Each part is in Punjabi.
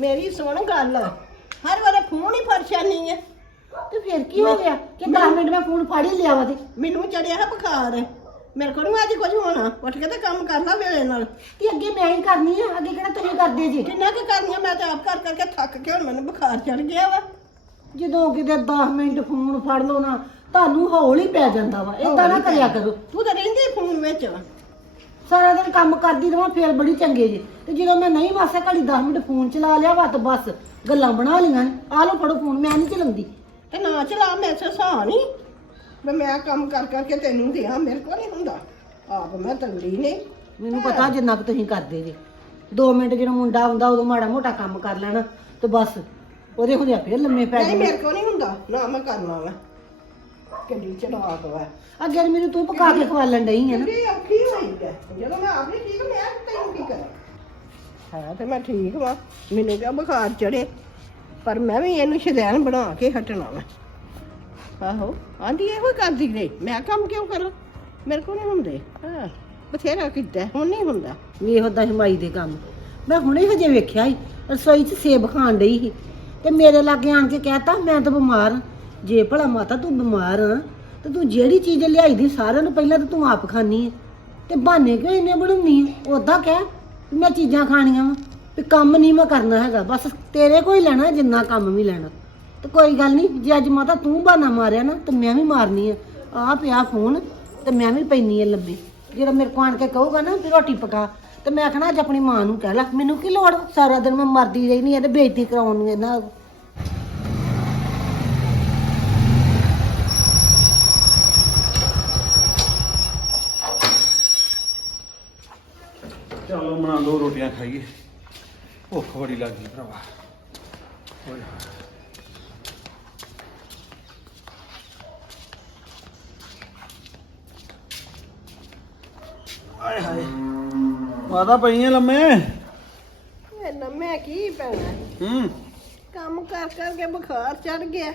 ਮੇਰੀ ਸੁਣ ਗੱਲ। ਹਰ ਵਾਰ ਫੋਨ ਹੀ ਪਰੇਸ਼ਾਨੀ ਹੈ ਤੇ ਫਿਰ ਕੀ ਹੋ ਗਿਆ? ਕਿ 10 ਮਿੰਟ ਮੈਂ ਫੋਨ ਫੜ ਹੀ ਲਿਆ ਵਾ ਤੇ ਮੈਨੂੰ ਚੜਿਆ ਹੈ ਬੁਖਾਰ। ਮੇਰੇ ਕੋਲ ਅੱਜ ਕੁਝ ਹੋਣਾ। ਉੱਠ ਕੇ ਤੇ ਕੰਮ ਕਰ ਲਾ ਵੇਲੇ ਨਾਲ। ਤੇ ਅੱਗੇ ਮੈਂ ਹੀ ਕਰਨੀ ਆ। ਅੱਗੇ ਕਿਹੜਾ ਤੁਸੀਂ ਕਰਦੇ ਜੀ? ਕਿੰਨਾ ਕੁ ਕਰਨੀਆਂ ਮੈਂ ਤਾਂ ਆਪ ਕਰ ਕਰਕੇ ਥੱਕ ਕੇ ਹੁਣ ਮੈਨੂੰ ਬੁਖਾਰ ਚੜ ਗਿਆ ਵਾ। ਜਦੋਂ ਕਿਤੇ 10 ਮਿੰਟ ਫੋਨ ਫੜ ਲਓ ਨਾ ਤੁਹਾਨੂੰ ਹੌਲ ਹੀ ਪੈ ਜਾਂਦਾ ਵਾ। ਏਦਾਂ ਨਾ ਕਰਿਆ ਕਰੋ। ਤੂੰ ਤਾਂ ਰਹਿੰਦੀ ਫੋਨ ਵਿੱਚ। ਸਾਰਾ ਦਿਨ ਕੰਮ ਕਰਦੀ ਰਹਾਂ ਫੇਰ ਬੜੀ ਚੰਗੇ ਜੀ। ਤੇ ਜਦੋਂ ਮੈਂ ਨਹੀਂ ਵਾਸਾ ਘੜੀ 10 ਮਿੰਟ ਫੋਨ ਚਲਾ ਲਿਆ ਵਾ ਤਾਂ ਬਸ ਗੱਲਾਂ ਬਣਾ ਲਈਆਂ ਨੇ। ਆ ਲਓ ਫੜੋ ਫੋਨ ਮੈਂ ਨਹੀਂ ਚਲਾਉਂਦੀ। ਤੇ ਨਾ ਚਲਾ ਮੈਂ ਸੇ ਸਾਹ ਨਹੀਂ। ਵੀ ਮੈਂ ਕੰਮ ਕਰ ਕਰਕੇ ਤੈਨੂੰ ਦਿਆਂ ਮੇਰੇ ਕੋਲ ਨਹੀਂ ਹੁੰਦਾ। ਆਪ ਮੈਂ ਤੰਗੜੀ ਨਹੀਂ। ਮੈਨੂੰ ਪਤਾ ਜਿੰਨਾ ਕੁ ਤੁਸੀਂ ਕਰਦੇ ਜੀ। 2 ਮਿੰਟ ਜਦੋਂ ਮੁੰਡਾ ਆਉਂਦਾ ਉਦੋਂ ਮਾੜਾ ਮੋਟਾ ਕੰਮ ਕਰ ਲੈਣਾ ਤੇ ਬਸ ਉਹਦੇ ਹੁੰਦਿਆ ਫੇਰ ਲੰਮੇ ਪੈ ਨਹੀਂ ਮੇਰੇ ਕੋਲ ਨਹੀਂ ਹੁੰਦਾ। ਨਾ ਮੈਂ ਕਰਨਾ ਵਾ। ਕਿੱਡੀ ਚਲਾਕ ਵਾ। ਅੱਗੇ ਤਾਂ ਮੈਨੂੰ ਤੂੰ ਪਕਾ ਕੇ ਖਵਾਲਣ ਡਈ ਹੈ ਨਾ। ਕਿੱਡੀ ਔਖੀ ਹੋਈ ਹੈ ਜਦੋਂ ਮੈਂ ਆਪ ਨਹੀਂ ਠੀਕ ਮੈਂ ਤੈਨੂੰ ਕੀ ਕਰਾਂ? ਹਾਂ ਤੇ ਮੈਂ ਠੀਕ ਵਾ। ਮੈਨੂੰ ਕਿਹਾ ਬੁਖਾਰ ਚੜੇ ਪਰ ਮੈਂ ਵੀ ਇਹਨੂੰ ਸ਼ਦੈਨ ਬਣਾ ਕੇ ਹਟਣਾ ਵਾ। ਆਹੋ ਆਂਦੀ ਇਹੋ ਕਰਦੀ ਰਹੀ। ਮੈਂ ਕੰਮ ਕਿਉਂ ਕਰਾਂ? ਮੇਰੇ ਕੋਲ ਨਹੀਂ ਹੁੰਦੇ। ਹਾਂ ਬਥੇਰਾ ਕੀਤਾ। ਹੁਣ ਨਹੀਂ ਹੁੰਦਾ। ਵੇਖ ਉਹਦਾ ਹਮਾਈ ਦੇ ਕੰਮ। ਮੈਂ ਹੁਣੇ ਹਜੇ ਵੇਖਿਆ ਸੀ। ਰਸੋਈ 'ਚ ਸੇਬ ਖਾਣ ਡਈ ਸੀ। ਤੇ ਮੇਰੇ ਲਾਗੇ ਆਣ ਕੇ ਕਹਿਤਾ ਮੈਂ ਤਾਂ ਬਿਮਾਰ ਆਂ। ਜੇ ਭਲਾ ਮਾਤਾ ਤੂੰ ਬਿਮਾਰ ਆ, ਤੇ ਤੂੰ ਜਿਹੜੀ ਚੀਜ਼ ਲਿਆਈ ਦੀ ਸਾਰਿਆਂ ਨੂੰ ਪਹਿਲਾਂ ਤਾਂ ਤੂੰ ਆਪ ਖਾਣੀ ਹੈ ਤੇ ਬਹਾਨੇ ਕਿਉਂ ਇੰਨੇ ਬਣਾਉਣੀ ਹੈ ਉਦਾਂ ਕਹਿ ਵੀ ਮੈਂ ਚੀਜ਼ਾਂ ਖਾਣੀਆਂ ਵਾ, ਵੀ ਕੰਮ ਨਹੀਂ ਮੈਂ ਕਰਨਾ ਹੈਗਾ, ਬਸ ਤੇਰੇ ਕੋਈ ਲੈਣਾ, ਜਿੰਨਾ ਕੰਮ ਵੀ ਲੈਣਾ। ਤੇ ਕੋਈ ਗੱਲ ਨਹੀਂ, ਜੇ ਅੱਜ ਮਾਤਾ ਤੂੰ ਬਹਾਨਾ ਮਾਰਿਆ ਨਾ, ਤੇ ਮੈਂ ਵੀ ਮਾਰਨੀ ਆ। ਆ ਪਿਆ ਫੋਨ, ਤੇ ਮੈਂ ਵੀ ਪੈਣੀ ਆ ਲੱਭੀ ਜਿਹੜਾ ਮੇਰੇ ਕੋਲ ਆਣ ਕੇ ਕਹੂਗਾ ਨਾ ਵੀ ਰੋਟੀ ਪਕਾ, ਤੇ ਮੈਂ ਆਖਣਾ ਅੱਜ ਆਪਣੀ ਮਾਂ ਨੂੰ ਕਹਿ ਲੈ, ਮੈਨੂੰ ਕੀ ਲੋੜ? ਸਾਰਾ ਦਿਨ ਮੈਂ ਮਰਦੀ ਰਹਿਣੀ ਆ ਤੇ ਬੇਇੱਜ਼ਤੀ ਕਰਾਉਣੀ ਇਹਨਾਂ ਚਲੋ ਬਣਾ ਦੋ ਰੋਟੀਆਂ ਖਾਈਏ। ਭੁੱਖ ਬੜੀ ਲੱਗੀ ਭਰਾਵਾ। ਓਏ ਆਏ ਹਾਏ। ਮਾਤਾ ਪਈਆਂ ਲੰਮੇ। ਇਹ ਨੰਮੇ ਕੀ ਪੈਣਾ ਹੂੰ? ਕੰਮ ਕਰ ਕਰਕੇ ਬੁਖਾਰ ਚੜ ਗਿਆ।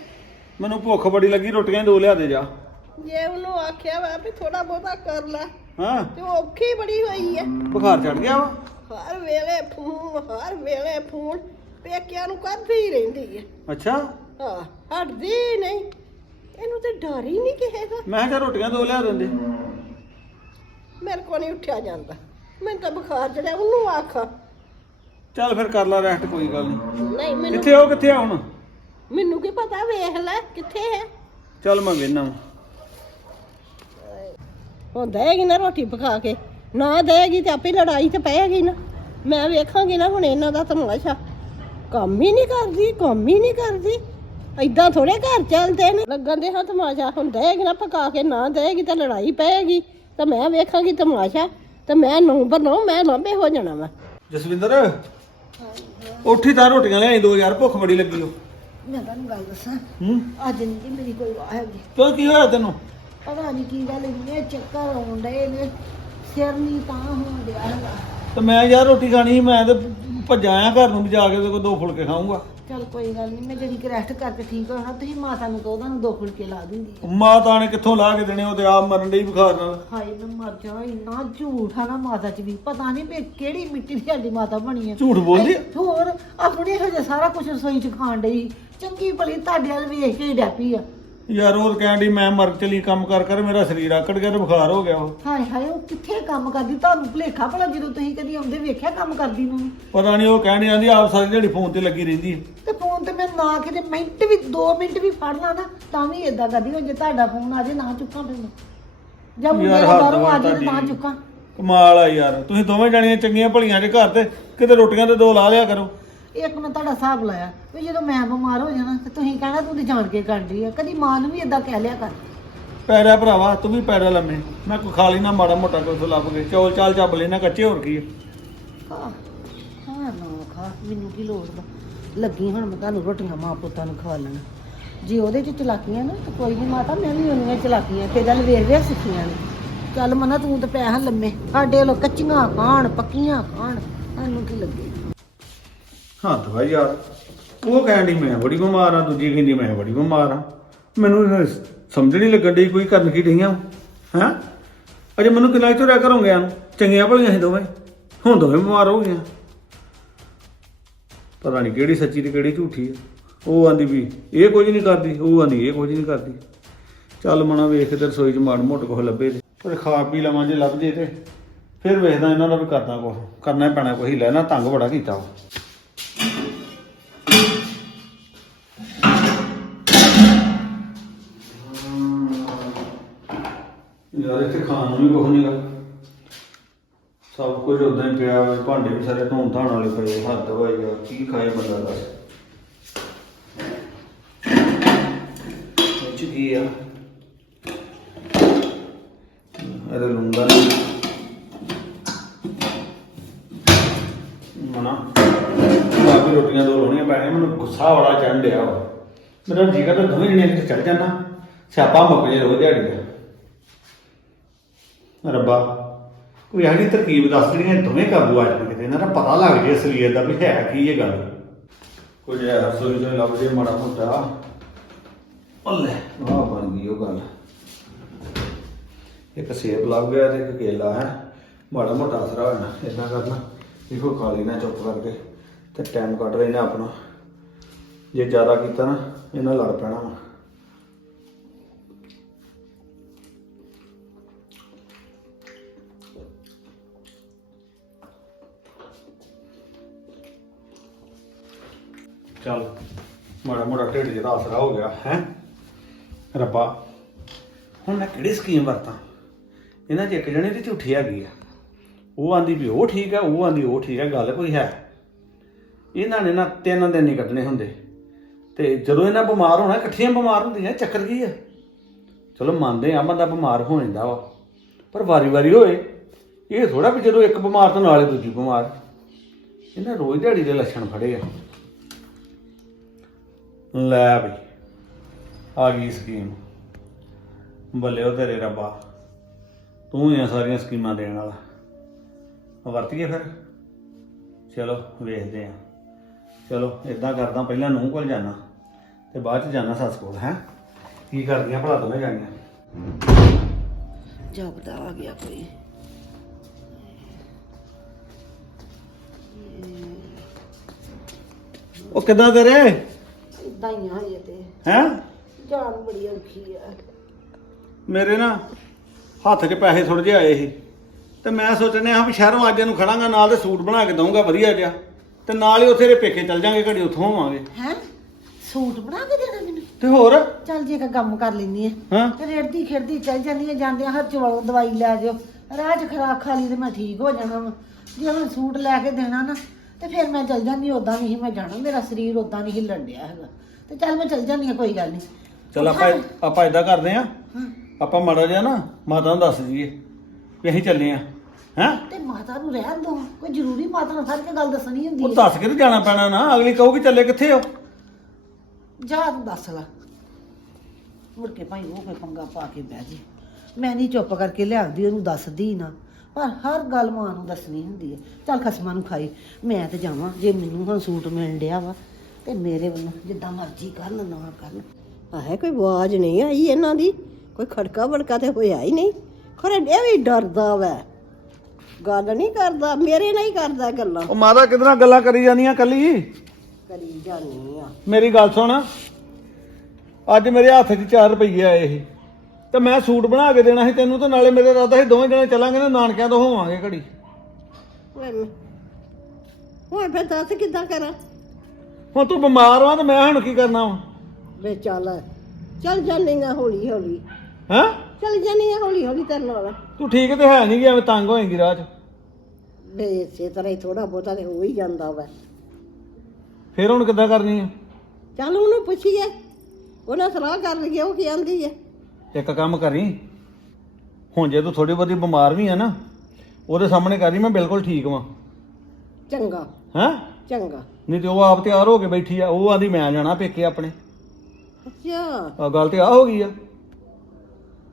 ਮੈਨੂੰ ਭੁੱਖ ਬੜੀ ਲੱਗੀ ਰੋਟੀਆਂ ਦੋ ਲਿਆ ਦੇ ਜਾ। ਜੇ ਉਹਨੂੰ ਆਖਿਆ ਵਾ ਵੀ ਥੋੜਾ ਬਹੁਤਾ ਕਰ ਲੈ। ਹਾਂ। ਤੇ ਉਹ ਔਖੀ ਬੜੀ ਹੋਈ ਹੈ ਬੁਖਾਰ ਚੜ ਗਿਆ ਵਾ? ਹਰ ਵੇਲੇ ਫੋਨ ਹਰ ਵੇਲੇ ਫੋਨ। ਪੇਕਿਆਂ ਨੂੰ ਕਰਦੀ ਹੀ ਰਹਿੰਦੀ ਹੈ ਅੱਛਾ। ਹਾਂ ਹਟਦੀ ਹੀ ਨਹੀਂ। ਇਹਨੂੰ ਤੇ ਡਰ ਹੀ ਨਹੀਂ ਕਿਸੇ ਦਾ। ਮੈਂ ਕਿਹਾ ਰੋਟੀਆਂ ਦੋ ਲਿਆ ਦਿੰਦੇ। ਮੇਰੇ ਕੋਲ ਨਹੀਂ ਉੱਠਿਆ ਜਾਂਦਾ। ਮੈਨੂੰ ਤਾਂ ਬੁਖਾਰ ਚੜਿਆ ਉਹਨੂੰ ਆਖ। ਚੱਲ ਫਿਰ ਕਰ ਲਾ ਰੈਸਟ ਕੋਈ ਗੱਲ ਨਹੀਂ। ਨਹੀਂ ਮੈਨੂੰ ਕਿੱਥੇ ਹੋ ਕਿੱਥੇ ਆ ਹੁਣ? ਮੈਨੂੰ ਕੀ ਪਤਾ ਵੇਖ ਲੈ ਕਿੱਥੇ ਹੈ ਚੱਲ ਮੈਂ ਵੇਨਾ ਹੁਣ ਦੇਗੀ ਨਾ ਰੋਟੀ ਪਕਾ ਕੇ ਨਾ ਦੇਗੀ ਤੇ ਆਪੇ ਲੜਾਈ ਤੇ ਪਏਗੀ ਨਾ। ਮੈਂ ਵੇਖਾਂਗੀ ਨਾ ਹੁਣ ਇਹਨਾਂ ਦਾ ਤਮਾਸ਼ਾ। ਕੰਮ ਹੀ ਨਹੀਂ ਕਰਦੀ ਕੰਮ ਹੀ ਨਹੀਂ ਕਰਦੀ। ਐਦਾਂ ਥੋੜੇ ਘਰ ਚੱਲਦੇ ਨੇ। ਲੱਗਣ ਦੇ ਹਾਂ ਤਮਾਸ਼ਾ ਹੁਣ ਦੇਗੀ ਨਾ ਪਕਾ ਕੇ ਨਾ ਦੇਗੀ ਤੇ ਲੜਾਈ ਪਏਗੀ ਤਾਂ ਮੈਂ ਵੇਖਾਂਗੀ ਤਮਾਸ਼ਾ ਤੇ ਮੈਂ ਨੰਬਰ ਨੋ ਮੈਂ ਲਾਂਬੇ ਹੋ ਜਾਣਾ ਵਾ। ਜਸਵਿੰਦਰ ਉੱਠੀ ਤਾਂ ਰੋਟੀਆਂ ਲਿਆਈ ਦੋ ਯਾਰ ਭੁੱਖ ਬੜੀ ਲੱਗੀ ਓ। ਮੈਂ ਤੁਹਾਨੂੰ ਗੱਲ ਦੱਸਾਂ। ਹੂੰ। ਅੱਜ ਨਹੀਂ ਮੇਰੀ ਕੋਈ ਹੈਗੀ। ਕਿਉਂ ਕੀ ਹੋਇਆ ਤੈਨੂੰ? ਪਤਾ ਨਹੀਂ ਕੀ ਗੱਲ ਇੰਨੇ ਚੱਕਰ ਆਉਣ ਡਏ ਨੇ ਸਿਰ ਨਹੀਂ ਤਾਂ ਹੋਣ ਡਿਆ ਹੈਗਾ। ਤੇ ਮੈਂ ਯਾਰ ਰੋਟੀ ਖਾਣੀ ਸੀ, ਮੈਂ ਤੇ ਭੱਜਾ ਆਇਆ ਘਰ ਨੂੰ ਵੀ ਜਾ ਕੇ ਉਹਦੇ ਕੋਲ ਦੋ ਫੁਲਕੇ ਖਾਊਂਗਾ। ਚਲ ਕੋਈ ਗੱਲ ਨਹੀਂ ਮੈਂ ਜਿਹੜੀ ਕਿ ਰੈਸਟ ਕਰਕੇ ਠੀਕ ਹੋਣਾ ਤੁਸੀਂ ਮਾਤਾ ਨੂੰ ਕਹੋ ਉਹਨਾਂ ਨੂੰ ਦੋ ਫੁਲਕੇ ਲਾ ਦਿੰਦੀ ਮਾਤਾ ਨੇ ਕਿੱਥੋਂ ਲਾ ਕੇ ਦੇਣੇ ਉਹ ਤੇ ਆਪ ਮਰਨ ਡਈ ਬੁਖਾਰ ਨਾਲ। ਹਾਏ ਮੈਂ ਮਰ ਜਾ ਇੰਨਾ ਝੂਠ ਆ ਨਾ ਮਾਤਾ ਚ ਵੀ ਪਤਾ ਨਹੀਂ ਵੀ ਕਿਹੜੀ ਮਿੱਟੀ ਦੀ ਸਾਡੀ ਮਾਤਾ ਬਣੀ ਆ। ਝੂਠ ਬੋਲਦੀ ਆ? ਹੋਰ ਆਪਣੇ ਹਜੇ ਸਾਰਾ ਕੁਝ ਰਸੋਈ ਚ ਖਾਣ ਡਈ। ਚੰਗੀ ਭਲੀ ਤੁਹਾਡੇ ਵੱਲ ਵੇਖ ਕੇ ਹੀ ਡੈਪੀ ਆ। ਯਾਰ ਉਹ ਕਹਿਣ ਡਈ ਮੈਂ ਮਰ ਚਲੀ ਕੰਮ ਕਰ ਕਰ ਮੇਰਾ ਸਰੀਰ ਆਕੜ ਗਿਆ ਤੇ ਬੁਖਾਰ ਹੋ ਗਿਆ ਉਹ। ਹਾਏ ਹਾਏ ਉਹ ਕਿੱਥੇ ਕੰਮ ਕਰਦੀ? ਤੁਹਾਨੂੰ ਭੁਲੇਖਾ ਭਲਾ ਜਦੋਂ ਤੁਸੀਂ ਕਦੀ ਆਉਂਦੇ ਵੇਖਿਆ ਕੰਮ ਕਰਦੀ ਨੂੰ? ਪਤਾ ਨਹੀਂ ਉਹ ਕਹਿਣ ਆਂਦੀ ਆਪ ਸਾਰੀ ਦਿਹਾੜੀ ਫੋਨ ਤੇ ਲੱਗੀ ਰਹਿੰਦੀ ਹੈ। ਤੇ ਫੋਨ ਤੇ ਮੈਂ ਨਾ ਕਿਤੇ ਮਿੰਟ ਵੀ 2 ਮਿੰਟ ਵੀ ਫੜ ਲਾਂ ਨਾ ਤਾਂ ਵੀ ਇਦਾਂ ਕਰਦੀ ਹੋ ਜੇ ਤੁਹਾਡਾ ਫੋਨ ਆ ਜੇ ਨਾ ਚੁੱਕਾਂ ਫਿਰ ਮੈਂ। ਜਾਂ ਮੁੰਡੇ ਦਾ ਹੱਦ ਬਾਹਰੋਂ ਆ ਜੇ ਤੇ ਨਾ ਤੁਹਾਡੀ। ਚੁੱਕਾਂ। ਕਮਾਲ ਆ ਯਾਰ ਤੁਸੀਂ ਦੋਵੇਂ ਜਾਣੀਆਂ ਚੰਗੀਆਂ ਭਲੀਆਂ ਦੇ ਘਰ ਤੇ ਕਿਤੇ ਰੋਟੀਆਂ ਤੇ ਦੋ ਲਾ ਲਿਆ ਕਰੋ। ਇੱਕ ਮੈਂ ਤੁਹਾਡਾ ਹਿਸਾਬ ਲਾਇਆ ਵੀ ਜਦੋਂ ਮੈਂ ਬਿਮਾਰ ਹੋ ਜਾਣਾ ਤੇ ਤੁਸੀਂ ਕਹਿਣਾ ਤੂੰ ਤੇ ਜਾਣ ਕੇ ਕਰਦੀ ਆ ਕਦੀ ਮਾਂ ਨੂੰ ਵੀ ਇਦਾਂ ਕਹਿ ਲਿਆ ਕਰ। ਪੈਰਾ ਭਰਾਵਾ ਤੂੰ ਵੀ ਪੈਰਾ ਲੰਮੇ। ਮੈਂ ਕੋਈ ਖਾ ਨਾ ਮਾੜਾ ਮੋਟਾ ਕੋਈ ਲੱਭ ਕੇ। ਚੌਲ ਚਾਲ ਚੱਬ ਲੈਣਾ ਕੱਚੇ ਹੋਰ ਕੀ ਹੈ ਖਾ ਹਾਂ ਨਾ ਖਾ ਮੈਨੂੰ ਕੀ ਲੋੜ ਦਾ ਲੱਗੀ ਹੁਣ ਮੈਂ ਤੁਹਾਨੂੰ ਰੋਟੀਆਂ ਮਾਂ ਪੁੱਤਾਂ ਨੂੰ ਖਵਾ ਲੈਣਾ। ਜੇ ਉਹਦੇ ਚ ਚਲਾਕੀਆਂ ਨਾ ਤਾਂ ਕੋਈ ਨਹੀਂ ਮਾਤਾ ਮੈਂ ਵੀ ਉਹਨੀਆਂ ਚਲਾਕੀਆਂ ਤੇ ਗੱਲ ਵੇਖ ਵੇਖ ਸਿੱਖੀਆਂ ਨੇ। ਚੱਲ ਮਨਾ ਤੂੰ ਤੇ ਪੈਸਾ ਲੰਮੇ। ਸਾਡੇ ਲੋ ਕੱਚੀਆਂ ਖਾਣ ਪੱਕੀਆਂ ਖਾਣ ਸਾਨੂੰ ਕੀ ਲੱਗੇ? ਹਾਂ ਤਾਂ ਭਾਈ ਯਾਰ। ਉਹ ਕਹਿਣ ਡਈ, ਮੈਂ ਬੜੀ ਬਿਮਾਰ ਆ, ਦੂਜੀ ਕਹਿੰਦੀ, ਮੈਂ ਬੜੀ ਬਿਮਾਰ ਆ। ਮੈਨੂੰ ਇਹ ਸਮਝ ਨਹੀਂ ਲੱਗਣ ਡਈ, ਕੋਈ ਕਰਨ ਕੀ ਡਈਆਂ? ਹਾਂ? ਅਜੇ ਮੈਨੂੰ ਕਿੰਨਾ ਚਿਰ ਰਹਿ ਕਰੋਗੇ ਆ ਚੰਗੀਆਂ ਭਲੀਆਂ ਸੀ ਦੋਵੇਂ। ਹੁਣ ਦੋਵੇਂ ਬਿਮਾਰ ਹੋ ਗਈਆਂ। ਪਤਾ ਨਹੀਂ ਕਿਹੜੀ ਸੱਚੀ ਤੇ ਕਿਹੜੀ ਝੂਠੀ ਆ। ਉਹ ਆਂਦੀ ਵੀ ਇਹ ਕੁਝ ਨਹੀਂ ਕਰਦੀ, ਉਹ ਆਂਦੀ ਇਹ ਕੁਝ ਨਹੀਂ ਕਰਦੀ। ਚੱਲ ਮਣਾ ਵੇਖ ਤੇ ਰਸੋਈ 'ਚ ਮਾੜ ਮੋਟ ਕੁਛ ਲੱਭੇ ਤੇ। ਪਰ ਖਾ ਪੀ ਲਵਾਂ ਜੇ ਲੱਭ ਜੇ ਤੇ। ਫਿਰ ਵੇਖਦਾ ਇਹਨਾਂ ਦਾ ਵੀ ਕਰਦਾ ਕੁਛ। ਕਰਨਾ ਹੀ ਪੈਣਾ ਕੋਈ ਹੀਲਾ ਨਾ ਤੰਗ ਬੜਾ ਕੀਤਾ ਵਾ। ਯਾਰ ਇੱਥੇ ਖਾਣ ਨੂੰ ਵੀ ਕੁਛ ਨਹੀਂ ਗਾ। ਸਭ ਕੁਝ ਉਦਾਂ ਹੀ ਪਿਆ ਹੋਇਆ ਭਾਂਡੇ ਵੀ ਸਾਰੇ ਧੋਣ ਧਾਣ ਵਾਲੇ ਪਏ ਹੱਦ ਹੋਈ ਯਾਰ ਕੀ ਖਾਏ ਬੰਦਾ ਦੱਸ। ਇਹ 'ਚ ਕੀ ਆ? ਇਹਦੇ ਲੂੰਗਾ ਮਨਾ। ਬਾਕੀ ਰੋਟੀਆਂ ਦੋ ਲਾਉਣੀਆਂ ਪੈਣੀਆਂ ਮੈਨੂੰ ਗੁੱਸਾ ਬੜਾ ਡਿਆ ਵਾ। ਮੇਰਾ ਜੀ ਕਰਦਾ ਦੋਵੇਂ ਜਣੇ ਕਿਤੇ ਚੜ ਜਾਣਾ ਸਿਆਪਾ ਮੁੱਕ ਜੇ ਰੋ ਦਿਹਾੜੀ ਦਾ। ਰੱਬਾ ਕੋਈ ਇਹੋ ਤਰਕੀਬ ਦੱਸ ਜਿਹੜੀਆਂ ਦੋਵੇਂ ਕਾਬੂ ਆ ਜਾਣ ਕਿਤੇ ਇਹਨਾਂ ਦਾ ਪਤਾ ਲੱਗ ਜੇ ਅਸਲੀਅਤ ਦਾ ਵੀ ਹੈ ਕੀ ਇਹ ਗੱਲ। ਕੁਝ ਰਸੋਈ ਤੋਂ ਲੱਭ ਜੇ ਮਾੜਾ ਮੋਟਾ। ਓਲੇ ਆਹ ਬਣ ਗਈ ਉਹ ਗੱਲ। ਇੱਕ ਸੇਬ ਲੱਭ ਗਿਆ ਤੇ ਇੱਕ ਕੇਲਾ ਹੈ। ਮਾੜਾ ਮੋਟਾ ਅਸਰਾ ਹੋਣਾ ਇਦਾਂ ਕਰਨਾ। ਇਹੋ ਖਾ ਲੈਣਾ ਚੁੱਪ ਕਰਕੇ ਤੇ ਟਾਈਮ ਕੱਢ ਲੈਣਾ ਆਪਣਾ। ਜੇ ਜ਼ਿਆਦਾ ਕੀਤਾ ਨਾ ਇਹਨਾਂ ਲੜ ਪੈਣਾ ਵਾ। ਚੱਲ ਮਾੜਾ ਮੋੜਾ ਢਿੱਡ ਜਿਹੜਾ ਆਸਰਾ ਹੋ ਗਿਆ, ਹੈ? ਰੱਬਾ, ਹੁਣ ਮੈਂ ਕਿਹੜੀ ਸਕੀਮ ਵਰਤਾਂ? ਇਹਨਾਂ 'ਚ ਇੱਕ ਜਣੇ ਦੀ ਝੂਠੀ ਹੈਗੀ ਆ। ਉਹ ਆਂਦੀ ਵੀ ਉਹ ਠੀਕ ਆ, ਉਹ ਆਂਦੀ ਉਹ ਠੀਕ ਆ, ਗੱਲ ਕੋਈ ਹੈ। ਇਹਨਾਂ ਨੇ ਨਾ ਤਿੰਨ ਦਿਨ ਨਹੀਂ ਕੱਢਣੇ ਹੁੰਦੇ। ਤੇ ਜਦੋਂ ਇਹਨਾਂ ਬਿਮਾਰ ਹੋਣਾ, ਇਕੱਠੀਆਂ ਬਿਮਾਰ ਹੁੰਦੀਆਂ, ਚੱਕਰ ਕੀ ਆ? ਚਲੋ ਮੰਨਦੇ ਆ, ਬੰਦਾ ਬਿਮਾਰ ਹੋ ਜਾਂਦਾ ਵਾ। ਪਰ ਵਾਰੀ-ਵਾਰੀ ਹੋਏ, ਇਹ ਥੋੜਾ ਵੀ ਜਦੋਂ ਇੱਕ ਬਿਮਾਰ ਤੋਂ ਨਾਲੇ ਦੂਜੀ ਬਿਮਾਰ। ਇਹਨਾਂ ਰੋਜ਼ ਦਿਹਾੜੀ ਦੇ ਲੱਛਣ ਫੜੇ ਆ। ਲੈ ਬਈ ਆ ਗਈ ਸਕੀਮ। ਬੱਲੇ ਉਹ ਤੇਰੇ ਰੱਬਾ ਤੂੰ ਹੀ ਆ ਸਾਰੀਆਂ ਸਕੀਮਾਂ ਦੇਣ ਵਾਲਾ। ਵਰਤੀਏ ਫਿਰ। ਚਲੋ ਵੇਖਦੇ ਆ। ਚਲੋ ਇਦਾਂ ਕਰਦਾ ਪਹਿਲਾਂ ਨੂੰਹ ਕੋਲ ਜਾਣਾ ਤੇ ਬਾਅਦ ਚ ਜਾਣਾ ਸੱਸ ਕੋਲ ਹੈ? ਕੀ ਕਰਦੀਆਂ ਭਲਾ ਦੋਵੇਂ ਜਾਣੀਆਂ? ਜਾਪਦਾ ਆ ਗਿਆ ਕੋਈ। ਉਹ ਕਿੱਦਾਂ ਤੇਰੇ? ਇਦਾਂ ਹੀ ਆ ਇਹ ਤੇ। ਹੈ? ਜਾਨ ਬੜੀ ਔਖੀ ਆ। ਮੇਰੇ ਨਾ ਹੱਥ 'ਚ ਪੈਸੇ ਥੋੜੇ ਜਿਹੇ ਆਏ ਸੀ। ਤੇ ਮੈਂ ਸੋਚਨੇ ਆ ਵੀ ਸ਼ਹਿਰੋਂ ਅੱਜ ਇਹਨੂੰ ਖੜਾਂਗਾ ਨਾਲ ਤੇ ਸੂਟ ਬਣਾ ਕੇ ਦਊਂਗਾ ਵਧੀਆ ਜਿਹਾ। ਤੇ ਨਾਲ ਹੀ ਉੱਥੇ ਦੇ ਪੇਕੇ ਚੱਲ ਜਾਾਂਗੇ ਘੜੀ ਉੱਥੋਂ ਹੋਵਾਂਗੇ ਹੈ? ਸੂਟ ਬਣਾ ਕੇ ਦੇਣਾ ਮੈਨੂੰ? ਤੇ ਹੋਰ? ਚੱਲ ਜੇ ਇੱਕ ਕੰਮ ਕਰ ਲੈਣੀ ਹਾਂ? ਤੇ ਰੇੜਦੀ ਖੇਡਦੀ ਚੱਲ ਜਾਂਦੀ ਆ ਜਾਂਦੇ ਹੱਥ ਚ ਵੜੋ ਦਵਾਈ ਲੈ ਜਾਓ ਰਾਹ ਚ ਖਰਾਕ ਖਾ ਲਈ ਤੇ ਮੈਂ ਠੀਕ ਹੋ ਜਾਣਾ ਵਾ। ਜੇ ਹੁਣ ਸੂਟ ਲੈ ਕੇ ਦੇਣਾ ਨਾ ਤੇ ਫਿਰ ਮੈਂ ਚੱਲ ਜਾਂਦੀ ਉਦਾਂ ਨਹੀਂ ਮੈਂ ਜਾਣਾ। ਮੇਰਾ ਸਰੀਰ ਉਦਾਂ ਨਹੀਂ ਹਿੱਲਣ ਡਿਆ ਹੈਗਾ। ਤੇ ਚੱਲ ਮੈਂ ਚੱਲ ਜਾਂਦੀ ਆ ਕੋਈ ਗੱਲ ਨਹੀਂ ਚਲ ਆਪਾਂ ਆਪਾਂ ਇਦਾਂ ਕਰਦੇ ਆ ਹਾਂ। ਆਪਾਂ ਮਾੜਾ ਜਿਹਾ ਨਾ ਮਾਤਾ ਨੂੰ ਦੱਸ ਦਈਏ ਵੀ ਅਸੀਂ ਚੱਲੇ ਆ ਹੈਂ? ਤੇ ਮਾਤਾ ਨੂੰ ਰਹਿਣ ਦੋ। ਕੋਈ ਜ਼ਰੂਰੀ ਮਾਤਾ ਨੂੰ ਹਰ ਇੱਕ ਗੱਲ ਦੱਸਣੀ ਹੁੰਦੀ ਉਹ ਹੈ। ਦੱਸ ਕੇ ਤੇ ਜਾਣਾ ਪੈਣਾ ਨਾ। ਅਗਲੀ ਕਹੂਗੀ ਚੱਲੇ ਕਿੱਥੇ ਹੋ? ਜਾ ਤੂੰ ਦੱਸ ਲੈ। ਮੁੜ ਕੇ ਭਾਈ ਉਹ ਕੋਈ ਪੰਗਾ ਪਾ ਕੇ ਬਹਿ ਜੇ। ਮੈਂ ਨਹੀਂ ਚੁੱਪ ਕਰਕੇ ਲਿਆਉਂਦੀ ਉਹਨੂੰ ਦੱਸਦੀ ਨਾ। ਪਰ ਹਰ ਗੱਲ ਮਾਂ ਨੂੰ ਦੱਸਣੀ ਹੁੰਦੀ ਹੈ। ਚੱਲ ਖਸਮਾਂ ਨੂੰ ਖਾਈ। ਮੈਂ ਤੇ ਜਾਵਾਂ। ਜੇ ਮੈਨੂੰ ਹੁਣ ਸੂਟ ਮਿਲ ਡਿਆ ਵਾ ਤੇ ਮੇਰੇ ਵੱਲੋਂ ਜਿੱਦਾਂ ਮਰਜ਼ੀ ਕਰਨ ਨਾ ਕਰਨ। ਆਹੇ ਕੋਈ ਆਵਾਜ਼ ਨਹੀਂ ਆਈ ਇਹਨਾਂ ਦੀ। ਕੋਈ ਖੜਕਾ ਬੜਕਾ ਤੇ ਹੋਇਆ ਹੀ ਨਹੀਂ। ਖਰੇ ਇਹ ਵੀ ਡਰਦਾ ਵੈ। ਗੱਲ ਨਹੀਂ ਕਰਦਾ ਮੇਰੇ ਨਾਲ ਹੀ ਕਰਦਾ ਗੱਲਾਂ। ਉਹ ਮਾਤਾ ਨਾਲ ਗੱਲਾਂ ਕਰੀ ਜਾਂਦੀਆਂ ਕੱਲੀ? ਕਰੀ ਜਾਨੀ ਆ। ਮੇਰੀ ਗੱਲ ਸੁਣ। ਅੱਜ ਮੇਰੇ ਹੱਥ 'ਚ 4 ਰੁਪਏ ਆਏ ਸੀ। ਤੇ ਮੈਂ ਸੂਟ ਬਣਾ ਕੇ ਦੇਣਾ ਸੀ ਤੈਨੂੰ ਤੇ ਨਾਲੇ ਮੇਰੇ ਰਾਦਾ ਸੀ ਦੋਵੇਂ ਜਣੇ ਚੱਲਾਂਗੇ ਨਾ ਨਾਨਕਿਆਂ ਤੋਂ ਹੋਵਾਂਗੇ ਘੜੀ। ਓਏ ਓਏ ਫਿਰ ਦੱਸ ਕਿੱਦਾਂ ਕਰਾਂ? ਹੁਣ ਤੂੰ ਬਿਮਾਰ ਵਾਂ ਤੇ ਮੈਂ ਹੁਣ ਕੀ ਕਰਨਾ ਵਾ? ਵੇ ਚੱਲ ਚੱਲ ਜਾਨੀ ਆ ਹੌਲੀ ਹੌਲੀ। ਹੈਂ? ਚੱਲ ਜਾਨੀ ਆ ਹੌਲੀ ਹੌਲੀ ਤੇਰੇ ਨਾਲ। ਤੂੰ ਠੀਕ ਤੇ ਹੈ ਨਹੀਂ ਗਿਆ ਐਵੇਂ ਤੰਗ ਹੋਏਂਗੀ ਰਾਹ 'ਚ। ਵੇ ਇਸੇ ਤਰ੍ਹਾਂ ਹੀ ਥੋੜਾ ਬਹੁਤਾ ਤੇ ਹੋ ਹੀ ਜਾਂਦਾ ਵੈ। ਫਿਰ ਹੁਣ ਕਿੱਦਾਂ ਕਰਨੀ ਆ? ਚੱਲ ਉਹਨੂੰ ਪੁੱਛੀਏ ਉਹਨਾਂ ਸਲਾਹ ਕਰ ਲਈਏ ਉਹ ਕੀ ਆਂਦੀ ਹੈ ਇੱਕ ਕੰਮ ਕਰੀ ਹੁਣ ਜੇ ਤੂੰ ਥੋੜੀ ਬਹੁਤੀ ਬਿਮਾਰ ਵੀ ਆ ਨਾ ਉਹਦੇ ਸਾਹਮਣੇ ਕਰੀ ਮੈਂ ਬਿਲਕੁਲ ਠੀਕ ਵਾਂ। ਚੰਗਾ ਹੈਂ? ਚੰਗਾ। ਨਹੀਂ ਤੇ ਉਹ ਆਪ ਤਿਆਰ ਹੋ ਕੇ ਬੈਠੀ ਆ ਉਹ ਆਂਦੀ ਮੈਂ ਜਾਣਾ ਪੇਕੇ ਆਪਣੇ। ਅੱਛਾ। ਆ ਗੱਲ ਤੇ ਆ ਹੋ ਗਈ ਆ।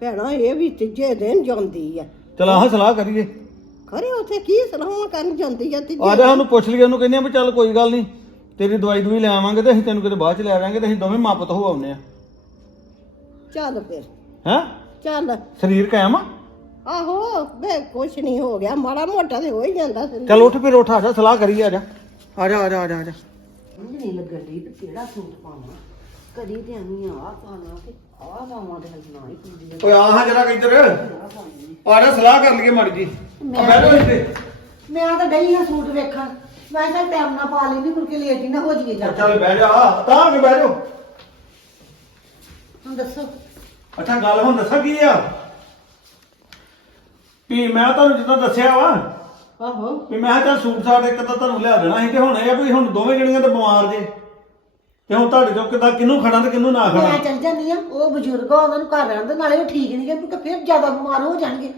ਭੈਣਾ ਇਹ ਵੀ ਤੀਜੇ ਦਿਨ ਜਾਂਦੀ ਆ। ਚਲ ਆਹ ਸਲਾਹ ਕਰੀਏ। ਖਰੇ ਉੱਥੇ ਕੀ ਸਲਾਹਾਂ ਕਰਨ ਜਾਂਦੀ ਆ ਆ ਤੀਜੇ ਜਾ ਉਹਨੂੰ ਪੁੱਛ ਲਈਏ ਉਹਨੂੰ ਕਹਿੰਦੇ ਆ ਵੀ ਚੱਲ ਕੋਈ ਗੱਲ ਨਹੀਂ ਤੇਰੀ ਦਵਾਈ ਦੂਈ ਲੈ ਆਵਾਂਗੇ ਤੇ ਅਸੀਂ ਤੈਨੂੰ ਕਿਤੇ ਬਾਅਦ ਚ ਲੈ ਆਵਾਂਗੇ ਤੇ ਅਸੀਂ ਦੋਵੇਂ ਮਾਪਤ ਹੋ ਆਉਨੇ ਆ। ਚੱਲ ਫਿਰ। ਹੈਂ? ਚੱਲ। ਸਰੀਰ ਕਾਇਮ ਆ? ਆਹੋ ਵੇ ਕੁਛ ਨਹੀਂ ਹੋ ਗਿਆ ਮਾੜਾ ਮੋਟਾ ਤੇ ਹੋ ਹੀ ਜਾਂਦਾ ਚੱਲ ਉੱਠ ਫਿਰ ਉੱਠ ਆ ਜਾ ਸਲਾਹ ਕਰੀਏ ਆ ਜਾ। ਆ ਜਾ ਆ ਜਾ ਆ ਜਾ ਆ ਜਾ। ਸਮਝ ਨਹੀਂ ਲੱਗਣ ਡਈ ਤੇ ਕਿਹੜਾ ਸੂਟ ਪਾਵਾਂ। ਕਦੀ ਤੇ ਆਨੀ ਆ ਪਾਣਾ ਤੇ ਆਹ ਪਾਵਾਂ ਤੇ ਨਾ ਹੀ ਪੁੰਦੀ ਓਏ ਆ ਹਾਂ ਜਰਾ ਇੱਧਰ। ਆ ਪਾਣੀ ਆ ਜਾ ਸਲਾਹ ਕਰ ਲਈਏ ਮਾੜੀ ਜੀ। ਆ ਜਾ ਇੱਥੇ। ਮੈਂ ਤਾਂ ਡਈ ਹਾਂ ਸੂਟ ਵੇਖਣ। ਮੈਂ ਤਾਂ ਟਾਈਮ ਨਾਲ ਪਾ ਲੈਂਦੀ ਮੁੜ ਕੇ ਲੇਟ ਹੀ ਨਾ ਹੋ ਜਾਈਏ ਜਾ ਚੱਲ ਬਹਿ ਜਾ। ਤਾਂ ਆ ਕੇ ਬਹਿ ਜਾ ਹੁਣ ਦੱਸੋ। ਅੱਛਾ ਗੱਲ ਹੁਣ ਦੱਸਾਂ ਕੀ ਆ? ਵੀ ਮੈਂ ਤੁਹਾਨੂੰ ਜਿੱਦਾਂ ਦੱਸਿਆ ਵਾ ਆਹੋ। ਵੀ ਮੈਂ ਚੱਲ ਸੂਟ ਸਾਟ ਇੱਕ ਤਾਂ ਤੁਹਾਨੂੰ ਲਿਆ ਦੇਣਾ ਸੀ ਤੇ ਹੁਣ ਇਹ ਆ ਵੀ ਹੁਣ ਦੋਵੇਂ ਜਣੀਆਂ ਤਾਂ ਬਿਮਾਰ ਜੇ। ਤੇ ਹੁਣ ਤੁਹਾਡੇ ਚੋਂ ਕਿਦਾਂ ਕਿਹਨੂੰ ਖੜਾ ਤੇ ਕਿਹਨੂੰ ਨਾ ਮੈਂ ਖੜਾ ਚੱਲ ਜਾਂਦੀ ਆ ਉਹ ਬਜ਼ੁਰਗ ਆ ਉਹਨਾਂ ਨੂੰ ਘਰ ਰਹਿਣ ਦੇ ਨਾਲੇ ਉਹ ਠੀਕ ਨਹੀਂ ਗਏ ਕਿਉਂਕਿ ਫਿਰ ਜ਼ਿਆਦਾ ਬਿਮਾਰ ਹੋ ਜਾਣਗੇ।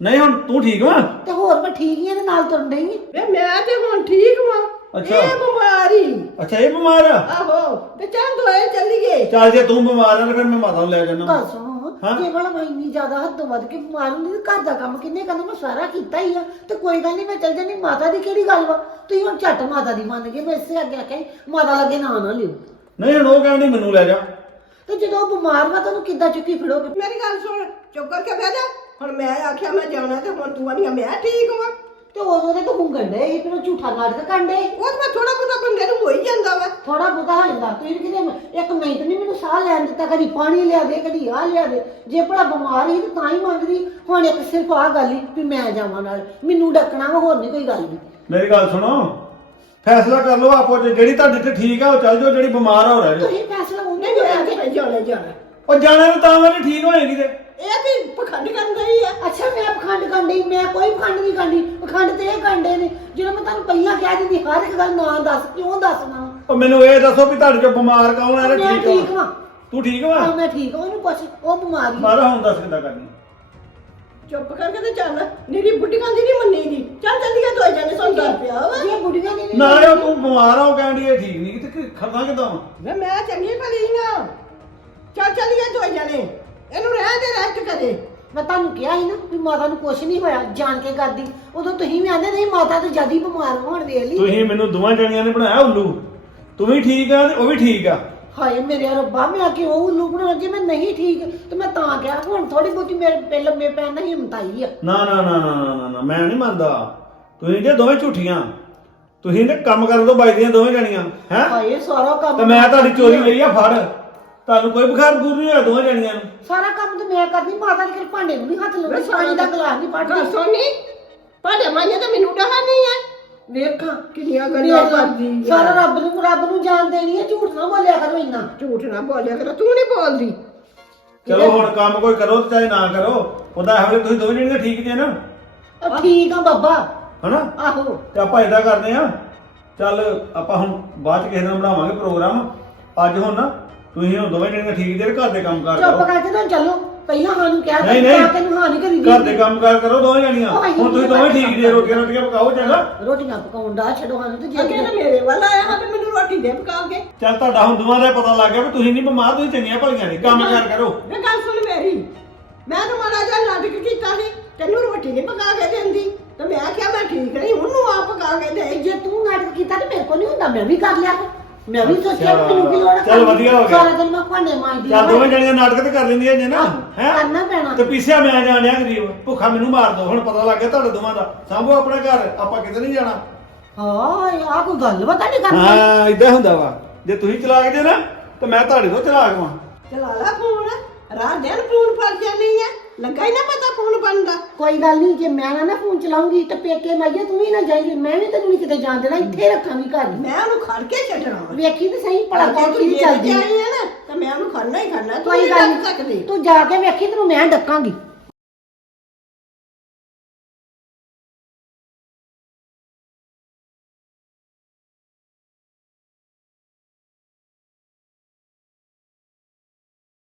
ਨਹੀਂ ਹੁਣ ਤੂੰ ਠੀਕ ਵਾ? ਤੇ ਹੋਰ ਮੈਂ ਠੀਕ ਹੀ ਆ ਤੇ ਨਾਲ ਤੁਰਨ ਡਈ ਆਂ। ਵੇ ਮੈਂ ਤੇ ਹੁਣ ਠੀਕ ਵਾਂ। ਅੱਛਾ। ਇਹ ਬਿਮਾਰੀ। ਅੱਛਾ ਇਹ ਬਿਮਾਰ ਆ? ਆਹੋ ਤੇ ਚੱਲ ਦੋਏ ਚੱਲੀਏ। ਚੱਲ ਜੇ ਤੂੰ ਬਿਮਾਰ ਆ ਤਾਂ ਫਿਰ ਮੈਂ ਮਾਤਾ ਨੂੰ ਲੈ ਜਾਣਾ। ਸੁਣੋ ਹਾਂ? ਜੇ ਵਾਲਾ ਮੈਂ ਇੰਨੀ ਜ਼ਿਆਦਾ ਹੱਦੋਂ ਵੱਧ ਕੇ ਬਿਮਾਰ ਹੁੰਦੀ ਤੇ ਘਰ ਦਾ ਕੰਮ ਕਿੰਨੇ ਕਰਨਾ ਮੈਂ ਸਾਰਾ ਕੀਤਾ ਹੀ ਆ। ਤੇ ਕੋਈ ਗੱਲ ਨਹੀਂ ਮੈਂ ਚੱਲ ਜਾਂਦੀ ਮਾਤਾ ਦੀ ਕਿਹੜੀ ਗੱਲ ਵਾ? ਤੁਸੀਂ ਹੁਣ ਝੱਟ ਮਾਤਾ ਦੀ ਮੰਨ ਗਏ ਮੈਂ ਇਸੇ ਅੱਗੇ ਆਖਿਆ ਸੀ, ਮਾਤਾ ਲੱਗੇ ਨਾ ਨਾ ਲਿਓ। ਨਹੀਂ ਹੁਣ ਉਹ ਕਹਿੰਦੀ ਮੈਨੂੰ ਲੈ ਜਾ। ਤੇ ਜਦੋਂ ਉਹ ਬਿਮਾਰ ਵਾ ਤਾਂ ਉਹਨੂੰ ਕਿੱਦਾਂ ਚੁੱਕੀ ਫਿਰੋਗੇ ਮੇਰੀ ਗੱਲ ਸੁਣ ਚੁੱਪ ਕਰਕੇ ਬਹਿ ਜਾ। ਹੁਣ ਮੈਂ ਆਖਿਆ ਮੈਂ ਜਾਣਾ ਤੇ ਹੁਣ ਤੂੰ ਆਣੀ ਮੈਂ ਠੀਕ ਵਾਂ। ਤੇ ਉਦੋਂ ਦੇ ਤਾਂ ਹੁੰਗਣ ਡੇ ਫਿਰ ਉਹ ਝੂਠਾ ਨਾਟਕ ਕੰਡੇ ਉਹ ਤਾਂ ਮੈਂ ਥੋੜਾ ਬਹੁਤਾ ਬੰਦੇ ਨੂੰ ਹੋ ਹੀ ਜਾਂਦਾ ਵਾ। ਥੋੜਾ ਬਹੁਤਾ ਹੋ ਜਾਂਦਾ। ਤੁਸੀਂ ਕਿਤੇ ਇੱਕ ਮਿੰਟ ਨਹੀਂ ਮੈਨੂੰ ਸਾਹ ਲੈਣ ਦਿੱਤਾ ਕਦੀ ਪਾਣੀ ਲਿਆ ਦੇ ਕਦੀ ਆਹ ਲਿਆ ਦੇ। ਜੇ ਭਲਾ ਬਿਮਾਰ ਸੀ ਤੇ ਤਾਂ ਹੀ ਮੰਗਦੀ। ਹੁਣ ਇੱਕ ਸਿਰਫ ਆਹ ਗੱਲ ਹੀ ਵੀ ਮੈਂ ਜਾਵਾਂ ਨਾਲ। ਮੈਨੂੰ ਡੱਕਣਾ ਵਾ ਹੋਰ ਨਹੀਂ ਕੋਈ ਗੱਲ ਨਹੀਂ ਮੇਰੀ ਗੱਲ ਸੁਣੋ। ਫੈਸਲਾ ਕਰ ਲਓ ਆਪੋ ਚ ਜਿਹੜੀ ਤੁਹਾਡੇ ਤੇ ਠੀਕ ਆ ਉਹ ਚੱਲ ਜਾਓ ਜਿਹੜੀ ਬਿਮਾਰ ਆ ਉਹ ਰਹਿ ਜਾਓ। ਤੁਸੀਂ ਫੈਸਲਾ ਉਹਨੇ ਨਹੀਂ ਮੈਂ ਕਿ ਤੇ ਜਾਣਾ ਜਾਣਾ। ਉਹ ਜਾਣਾ ਨੂੰ ਤਾਂ ਵਾਲੀ ਠੀਕ ਹੋਏਗੀ ਤੇ। ਇਹ ਤੇ ਪਖੰਡ ਕਰਨ ਗਈ ਆ? ਅੱਛਾ ਮੈਂ ਪਖੰਡ ਕੰਡੀ ਮੈਂ ਕੋਈ ਪਖੰਡ ਨਹੀਂ ਕੰਡੀ ਪਖੰਡ ਤੇ ਇਹ ਕੰਡੇ ਨੇ ਜਦੋਂ ਮੈਂ ਤੁਹਾਨੂੰ ਪਹਿਲਾਂ ਕਹਿ ਦਿੰਦੀ ਹਰ ਇੱਕ ਗੱਲ ਨਾ ਦੱਸ ਕਿਉਂ ਦੱਸਣਾ ਉਹ ਮੈਨੂੰ ਇਹ ਦੱਸੋ ਵੀ ਤੁਹਾਡੇ ਚੋਂ ਬਿਮਾਰ ਕੌਣ ਆ ਮੈਂ ਤੇ ਠੀਕ ਠੀਕ ਆ ਵਾਂ। ਤੂੰ ਠੀਕ ਵਾ? ਹਾਂ ਮੈਂ ਠੀਕ ਹਾਂ ਉਹਨੂੰ ਪੁੱਛ ਉਹ ਬਿਮਾਰੀ ਮਾਰਾ ਹੁਣ ਦੱਸ ਕਿੱਦਾਂ ਕਰਨੀ? ਚੁੱਪ ਕਰਕੇ ਤੇ ਚੱਲ ਨੀਰੀ ਬੁੱਢੀਆਂ ਦੀ ਨਹੀਂ ਮੰਨੀਗੀ ਚੱਲ ਚੱਲੀਏ ਦੋਏ ਜਣੇ ਸੁਣਦਾ ਪਿਆ ਵਾ। ਜੇ ਬੁੜੀਆਂ ਨੇ ਨਾ ਉਹ ਤੂੰ ਬਿਮਾਰ ਆ ਉਹ ਕਹਿੰਦੀ ਇਹ ਠੀਕ ਨਹੀਂ ਤੇ ਖੜਨਾ ਕਿਦਾਂ ਵਾ? ਵੇ ਮੈਂ ਚੰਗੀ ਭਲੀ ਆ। ਚੱਲ ਚੱਲੀਏ ਦੋਏ ਜਣੇ। ਰਹਿ ਦੇ ਰੈਸਟ ਕਰੇ ਮੈਂ ਤੁਹਾਨੂੰ ਕਿਹਾ ਸੀ ਨਾ ਵੀ ਮਾਤਾ ਨੂੰ ਕੁਛ ਨਹੀਂ ਹੋਇਆ ਜਾਣ ਕੇ ਕਰਦੀ। ਉਦੋਂ ਤੁਸੀਂ ਵੀ ਆਂਦੇ ਨਹੀਂ ਮਾਤਾ ਤੇ ਜ਼ਿਆਦਾ ਬਿਮਾਰ ਹੋਣ ਵੇਖ ਲਈ। ਤੁਸੀਂ ਮੈਨੂੰ ਦੋਵਾਂ ਜਣੀਆਂ ਨੇ ਬਣਾਇਆ ਉੱਲੂ। ਤੂੰ ਵੀ ਠੀਕ ਆ ਤੇ ਉਹ ਵੀ ਠੀਕ ਆ। ਹਾਏ ਮੇਰੇ ਰੱਬਾ ਮੈਂ ਕਿਉਂ ਉੱਲੂ ਬਣਾ ਜੇ ਮੈਂ ਨਹੀਂ ਠੀਕ। ਤੇ ਮੈਂ ਤਾਂ ਕਿਹਾ ਹੁਣ ਥੋੜੀ ਬਹੁਤੀ ਮੇਰੇ ਪੇ ਲੰਮੇ ਪੈਣ ਦੀ ਹਿੰਮਤ ਆਈ ਆ। ਨਾ ਨਾ ਨਾ ਨਾ ਨਾ ਨਾ ਨਾ ਮੈਂ ਨਹੀਂ ਮੰਨਦਾ। ਤੁਸੀਂ ਜੇ ਦੋਵੇਂ ਝੂਠੀਆਂ। ਤੁਸੀਂ ਨੇ ਕੰਮ ਕਰਨ ਤੋਂ ਬਚਦੀਆਂ ਦੋਵੇਂ ਜਣੀਆਂ ਹੈ? ਹਾਏ ਸਾਰਾ ਕੰਮ ਤੇ ਮੈਂ ਤੁਹਾਡੀ ਚੋਰੀ ਲਈ ਆ ਫੜ। ਤੁਹਾਨੂੰ ਕੋਈ ਬੁਖਾਰ ਬੂਰ ਨਹੀਂ ਹੋਇਆ ਦੋਵੇਂ ਜਣੀਆਂ ਨੂੰ? ਸਾਰਾ ਕੰਮ ਤੇ ਮੈਂ ਕਰਦੀ ਮਾਤਾ ਦੇ ਘਰ ਭਾਂਡੇ ਨੂੰ ਨਹੀਂ ਹੱਥ ਲਾਉਂਦੀ ਪਾਣੀ ਦਾ ਗਲਾਸ ਨਹੀਂ ਫੜਦੀ ਸੁਣੀ ਭਾੜੇ ਮਾਈਏ ਤਾਂ ਮੈਨੂੰ ਡਹਾ ਨਹੀਂ ਹੈ। ਵੇਖਾਂ ਕਿੰਨੀਆਂ ਗੱਲਾਂ ਕਰਦੀ। ਸਾਰਾ ਰੱਬ ਨੂੰ ਰੱਬ ਨੂੰ ਜਾਣ ਦੇਣੀ ਹੈ ਝੂਠ ਨਾ ਬੋਲਿਆ ਕਰੋ ਇੰਨਾ। ਝੂਠ ਨਾ ਬੋਲਿਆ ਕਰ ਤੂੰ ਨਹੀਂ ਬੋਲਦੀ। ਚਲੋ ਹੁਣ ਕੰਮ ਕੋਈ ਕਰੋ ਤੇ ਚਾਹੇ ਨਾ ਕਰੋ ਉਹਦਾ ਇਹੋ ਜਿਹੇ ਤੁਸੀਂ ਦੋਵੇਂ ਜਣੀਆਂ ਠੀਕ ਜੇ ਨਾ? ਉਹ ਠੀਕ ਆ ਬਾਬਾ। ਹਨਾ? ਆਹੋ। ਤੇ ਆਪਾਂ ਇਦਾਂ ਕਰਦੇ ਆ ਚੱਲ ਆਪਾਂ ਹੁਣ ਬਾਅਦ ਚ ਕਿਸੇ ਦਿਨ ਬਣਾਵਾਂਗੇ ਪ੍ਰੋਗਰਾਮ। ਅੱਜ ਹੁਣ ਨਾ ਤੁਸੀਂ ਹੁਣ ਦੋਵੇਂ ਜਣੀਆਂ ਠੀਕ ਜੇ ਘਰ ਦੇ ਕੰਮ ਕਾਰ ਚੁੱਪ ਕਰੋ। ਕਰਕੇ ਤਾਂ ਚੱਲੋ। ਪਹਿਲਾਂ ਸਾਨੂੰ ਕਿਹਾ ਨਹੀਂ, ਕਿ ਨਹੀਂ। ਤੈਨੂੰ ਹਾਂ ਨਹੀਂ ਕਰੀ ਘਰ ਦੇ ਕੰਮ ਕਾਰ ਕਰੋ ਦੋਵੇਂ ਜਣੀਆਂ। ਉਹ ਅਸੀਂ ਹੁਣ ਤੁਸੀਂ ਦੋਵੇਂ ਠੀਕ ਜੇ ਰੋਟੀਆਂ ਰੋਟੀਆਂ ਪਕਾਓ ਚੰਗਾ। ਰੋਟੀਆਂ ਪਕਾਉਣ ਦਾ ਛੱਡੋ ਸਾਨੂੰ ਤੇ ਅੱਗੇ ਜੇ ਤਾਂ ਮੇਰੇ ਵੱਲ ਆਇਆ ਹਾਂ ਤੇ ਮੈਨੂੰ ਰੋਟੀ ਦੇ ਪਕਾ ਕੇ। ਚੱਲ ਤੁਹਾਡਾ ਹੁਣ ਦੋਵਾਂ ਦਾ ਪਤਾ ਲੱਗ ਗਿਆ ਵੀ ਤੁਸੀਂ ਨਹੀਂ ਬਿਮਾਰ ਤੁਸੀਂ ਚੰਗੀਆਂ ਭਲੀਆਂ ਨਹੀਂ ਕੰਮ ਕਾਰ ਕਰੋ। ਵੇ ਗੱਲ ਸੁਣ ਮੇਰੀ। ਮੈਂ ਤਾਂ ਮਾੜਾ ਜਿਹਾ ਨਾਟਕ ਕੀਤਾ ਸੀ ਤੈਨੂੰ ਰੋਟੀ ਨਹੀਂ ਪਕਾ ਕੇ ਦਿੰਦੀ। ਤੇ ਮੈਂ ਆਖਿਆ ਮੈਂ ਠੀਕ ਨਹੀਂ ਉਹਨੂੰ ਆ ਪਕਾ ਕੇ ਦੇ। ਜੇ ਤੂੰ ਨਾਟਕ ਕੀਤਾ ਤੇ ਮੇਰੇ ਕੋਲ ਨਹੀਂ ਹੁੰਦਾ ਮੈਂ ਵੀ ਕਰ ਲਿਆ। ਮੈਂ ਵੀ ਸੋਚਿਆ ਵੀ ਮੈਨੂੰ ਕੀ ਲੋੜ ਚੱਲ ਵਧੀਆ ਹੋ ਗਿਆ। ਸਾਰਾ ਦਿਨ ਮੈਂ ਭਾਂਡੇ ਮਾਂਜਦੀ ਚੱਲ ਦੋਵੇਂ ਜਣੀਆਂ ਨਾਟਕ ਤੇ ਕਰ ਲੈਂਦੀਆਂ ਜੇ ਨਾ। ਹੈ? ਕਰਨਾ ਪੈਣਾ। ਤੇ ਪੀਸਿਆ ਮੈਂ ਜਾਣ ਡਿਆ ਗਰੀਬ ਭੁੱਖਾ ਮੈਨੂੰ ਮਾਰ ਦੋ ਹੁਣ ਪਤਾ ਲੱਗ ਗਿਆ ਤੁਹਾਡੇ ਦੋਵਾਂ ਦਾ। ਸਾਂਭੋ ਆਪਣਾ ਘਰ ਆਪਾਂ ਕਿਤੇ ਨਹੀਂ ਜਾਣਾ। ਹਾਂ ਆਹ ਕੋਈ ਗੱਲ ਵਾ ਤੁਹਾਡੀ ਕਰਨੀ ਹਾਂ ਇਦਾਂ ਹੁੰਦਾ ਵਾ। ਜੇ ਤੁਸੀਂ ਚਲਾਕ ਜੇ ਨਾ ਤਾਂ ਮੈਂ ਤੁਹਾਡੇ ਤੋਂ ਚਲਾਕ ਵਾਂ ਚਲਾ ਲਾ ਫੋਨ। ਰਾਤ ਦਿਨ ਫੋਨ ਫੜ ਜਾਂਦੀ ਆ। ਲੱਗਾ ਹੀ ਨਾ ਪਤਾ ਫੋਨ ਬੰਦਾ ਕੋਈ ਗੱਲ ਨਹੀਂ ਜੇ ਮੈਂ ਨਾ ਨਾ ਫੋਨ ਚਲਾਉਂਗੀ ਤੇ ਪੇਕੇ ਮਾਈਏ ਤੂੰ ਵੀ ਨਾ ਜਾਈਂ ਮੈਂ ਵੀ ਤੈਨੂੰ ਨੀ ਕਿਤੇ ਜਾਣ ਦੇਣਾ ਇੱਥੇ ਰੱਖਾਂਗੀ ਘਰ ਹੀ। ਮੈਂ ਉਹਨੂੰ ਖੜ ਕੇ ਛੱਡਣਾ ਵਾ। ਵੇਖੀ ਤੇ ਸਹੀ ਭਲਾ ਜੇ ਕੌਣ ਤੂੰ ਕੀ ਜੇ ਚੱਲਦੀ ਆਈ ਹੈ ਨਾ ਤਾਂ ਮੈਂ ਉਹਨੂੰ ਖੜਨਾ ਹੀ ਖੜਨਾ ਤੂੰ ਕੋਈ ਨਹੀਂ ਗੱਲ ਰੱਖ ਸਕਦੀ ਨਹੀਂ ਤੂੰ ਜਾ ਕੇ ਵੇਖੀ ਤੈਨੂੰ ਮੈਂ ਡੱਕਾਂਗੀ